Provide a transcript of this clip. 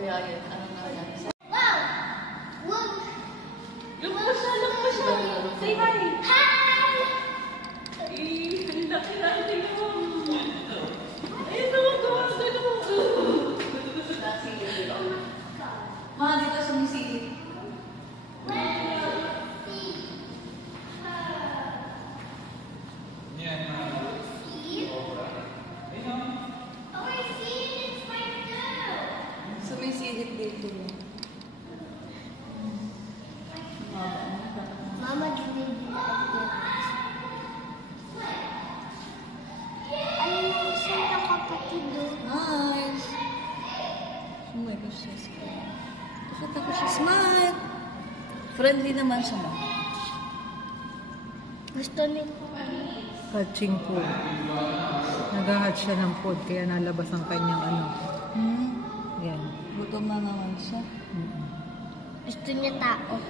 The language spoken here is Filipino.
Kaya yan, ano nga yan? Wow! Look! Look mo siya, look mo siya! Say hi! Hi! Ang laki natin mo! Ayun, tuwa! Ma, dito sumisilip. Sumisilip dito. Mama, gawin dito. Ano yung isang kapatid doon? Nice! Oh my gosh, she's good. Bakit ako siya smile? Friendly naman siya ba? Gusto ni Hatching food. Nag-hatch siya ng food, kaya nalabas ang kanyang ano. Hmm? Yan. Gutom na naman siya. Gusto niya tao.